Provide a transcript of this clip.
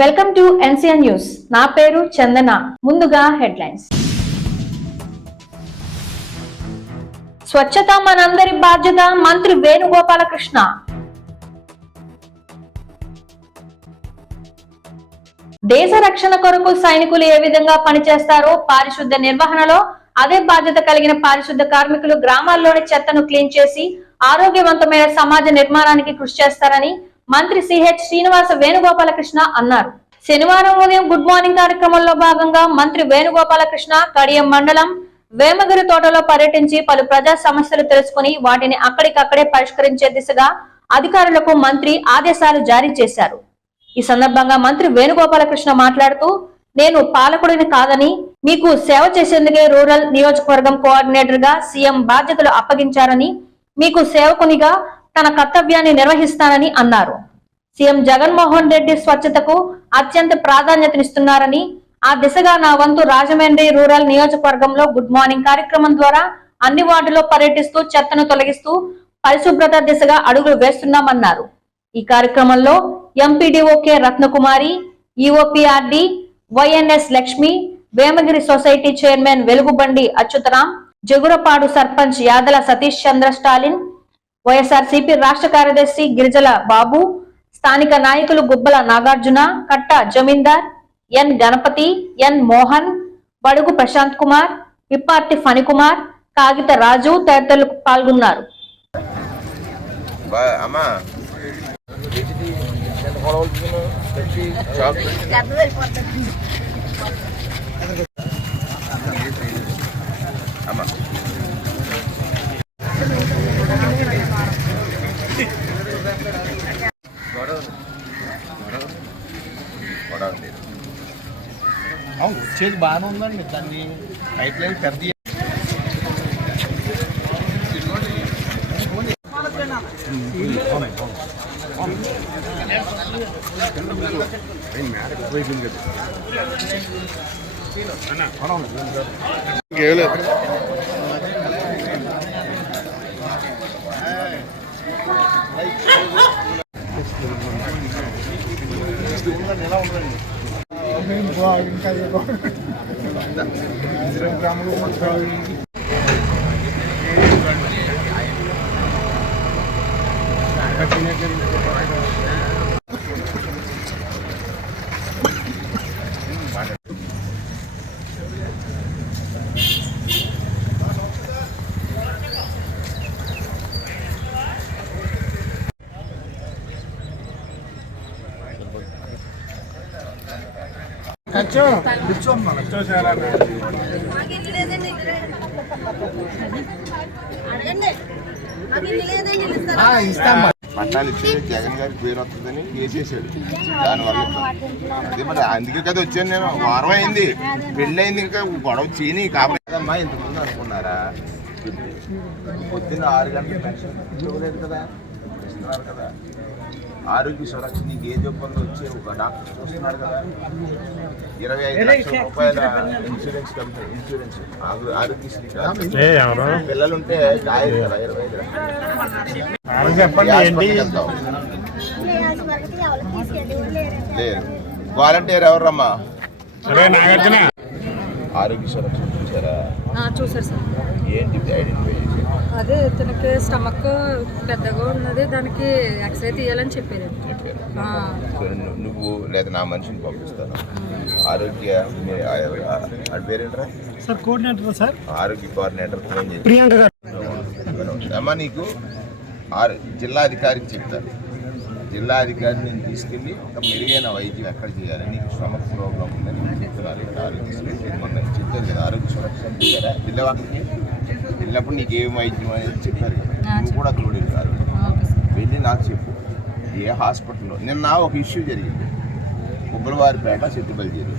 Welcome to NCN news. నా పేరు చందన. ముందుగా హెడ్లైన్స్. స్వచ్ఛత మనందరి బాధ్యత, మంత్రి వేణుగోపాలకృష్ణ. దేశ రక్షణ కొరకు సైనికులు ఏ విధంగా పనిచేస్తారో పారిశుద్ధ నిర్వహణలో అదే బాధ్యత కలిగిన పారిశుద్ధ కార్మికులు గ్రామాల్లోని చెత్తను క్లీన్ చేసి ఆరోగ్యవంతమైన సమాజ నిర్మాణానికి కృషి చేస్తారని మంత్రి సిహెచ్ శ్రీనివాస వేణుగోపాలకృష్ణ అన్నారు. శనివారం ఉదయం గుడ్ మార్నింగ్ కార్యక్రమంలో భాగంగా మంత్రి వేణుగోపాలకృష్ణ కడియం మండలం వేమగిరి తోటలో పర్యటించి పలు ప్రజా సమస్యలు తెలుసుకుని వాటిని అక్కడికక్కడే పరిష్కరించే దిశగా అధికారులకు మంత్రి ఆదేశాలు జారీ చేశారు. ఈ సందర్భంగా మంత్రి వేణుగోపాలకృష్ణ మాట్లాడుతూ, నేను పాలకుడిని కాదని మీకు సేవ చేసేందుకే రూరల్ నియోజకవర్గం కోఆర్డినేటర్ గా సీఎం బాధ్యతలు అప్పగించారని, మీకు సేవకునిగా తన కర్తవ్యాన్ని నిర్వహిస్తానని అన్నారు. సీఎం జగన్మోహన్ రెడ్డి స్వచ్ఛతకు అత్యంత ప్రాధాన్యతనిస్తున్నారని, ఆ దిశగా నా వంతు రాజమండ్రి రూరల్ నియోజకవర్గంలో గుడ్ మార్నింగ్ కార్యక్రమం ద్వారా అన్ని వార్డులో పర్యటిస్తూ చెత్తను తొలగిస్తూ పరిశుభ్రత దిశగా అడుగులు వేస్తున్నామన్నారు. ఈ కార్యక్రమంలో MPDO K Ratnakumari, EOPRD YNS Lakshmi, Vemagiri society chairman Velugubandi Achyutaram, Jagurapadu sarpanch Yadala Satish Chandra Stalin, YSRCP రాష్ట్ర కార్యదర్శి గిరిజల బాబు, స్థానిక నాయకులు గుబ్బల నాగార్జున, కట్ట జమీందార్, ఎన్ గణపతి, ఎన్ మోహన్, బడుగు ప్రశాంత్ కుమార్, విప్పార్తి ఫణికుమార్, కాగిత రాజు తదితరులు పాల్గొన్నారు. వచ్చేది బాగానే ఉందండి, దాన్ని పైప్ లైన్ పెద్ద ఎలా ఉందండి. ఇంకా గ్రామంలో పట్టాలు ఇచ్చి జగన్ గారికి పేరు వస్తుందని వేసేసాడు. దానివల్ల అదే మరి అందుకే కదా వచ్చాను నేను. వారం అయింది, పెళ్ళి అయింది, ఇంకా గొడవ చేయని కాబోదమ్మా. ఇంతకుముందు అనుకున్నారా పొద్దున్న 6 గంటల పెన్షన్ ఇవ్వలేదు కదా, ఇస్తున్నారు కదా. ఆరోగ్య సురక్ష నీకు ఏ జబ్బుల్లో వచ్చే ఒక డాక్టర్ చూస్తున్నాడు కదా. 25 లక్షల రూపాయల ఇన్సూరెన్స్ కంపెనీ, ఇన్సూరెన్స్ ఆరోగ్యశ్రీ పిల్లలుంటే కాయదు కదా 25 లక్షలు. లేదు వాలంటీర్ ఎవర్రమ్మా? ఆరోగ్య సురక్ష చూసారా? చూసారు సార్. ఏంటి ఐడెంటిఫై చేసి? అదే తనకి స్టమక్ పెద్దగా ఉన్నది, దానికి ఎక్స్రే తీయాలని చెప్పారు. నువ్వు లేదా నా మనిషిని పంపిస్తాను. ఆరోగ్య పేరేంట్రా సార్? Coordinator sir. ఆరోగ్య కోఆర్డినేటర్ ఫోన్ చేసి ప్రియాంక గారు అమ్మా నీకు జిల్లా అధికారికి చెప్తాను. జిల్లా అధికారిని నేను తీసుకెళ్ళి ఒక మెరుగైన వైద్యం ఎక్కడ చేయాలి, నీకు స్టమక్ ప్రాబ్లం ఉందని నేను చెప్తున్నాను. ఇక్కడ ఆరోగ్యశ్రీ మొన్న చెప్తారు కదా, ఆరోగ్య సురక్ష చెప్పారా జిల్లాకి వెళ్ళినప్పుడు నీకు ఏం వైద్యం అనేది చెప్పారు కదా, నువ్వు కూడా తోడు కాదు వెళ్ళి నాకు చెప్పు ఏ హాస్పిటల్లో. నిన్న ఒక ఇష్యూ జరిగింది, ఉబ్బలవారిపేట, సిద్దిబల్జీరు.